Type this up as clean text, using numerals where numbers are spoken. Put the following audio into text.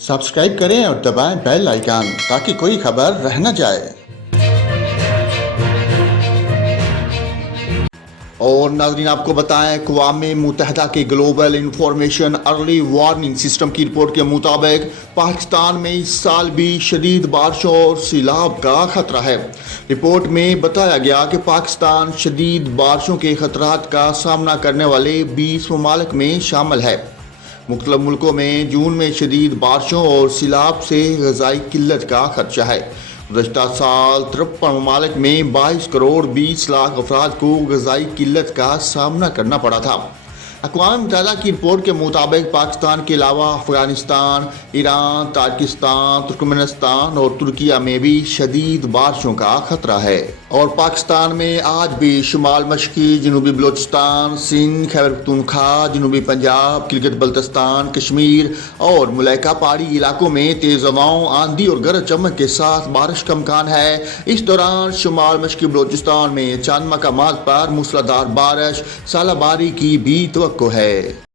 Subscribe करें और दबाएं बेल आइकन ताकि कोई खबर रह न जाए। और नाज़रीन, आपको बताएं, अक़वाम मुत्तहिदा के global information early warning system की रिपोर्ट के मुताबिक पाकिस्तान में इस साल भी शदीद बारिशों और सैलाब का खतरा है। रिपोर्ट में बताया गया कि पाकिस्तान शदीद बारिशों के खतरात का सामना करने वाले 20 ममालिक में शामिल है। मुख्तलिफ मुल्कों में जून में शदीद बारिशों और सैलाब से ग़िज़ाई किल्लत का खदशा है। गुज़श्ता साल 53 ममालिक में 22 करोड़ 20 लाख अफराद को ग़िज़ाई किल्लत का सामना करना पड़ा था। अक़वाम मुत्तहिदा की रिपोर्ट के मुताबिक पाकिस्तान के अलावा अफ़गानिस्तान, ईरान, ताजिकिस्तान, तुर्कमेनिस्तान और तुर्किया में भी शदीद बारिशों का खतरा है। और पाकिस्तान में आज भी शुमाल मशरक़ी, जनूबी बलोचिस्तान, सिंध, खैबर पख्तूनख्वा, जनूबी पंजाब, गिलगित बल्तिस्तान, कश्मीर और मलाइका पहाड़ी इलाकों में तेज़ हवाओं, आंधी और गरज चमक के साथ बारिश का इम्कान है। इस दौरान शुमाल मशरक़ी बलोचिस्तान में चंद मकामात पर मूसलाधार बारिश, सालाबारी की भी तवक्को है।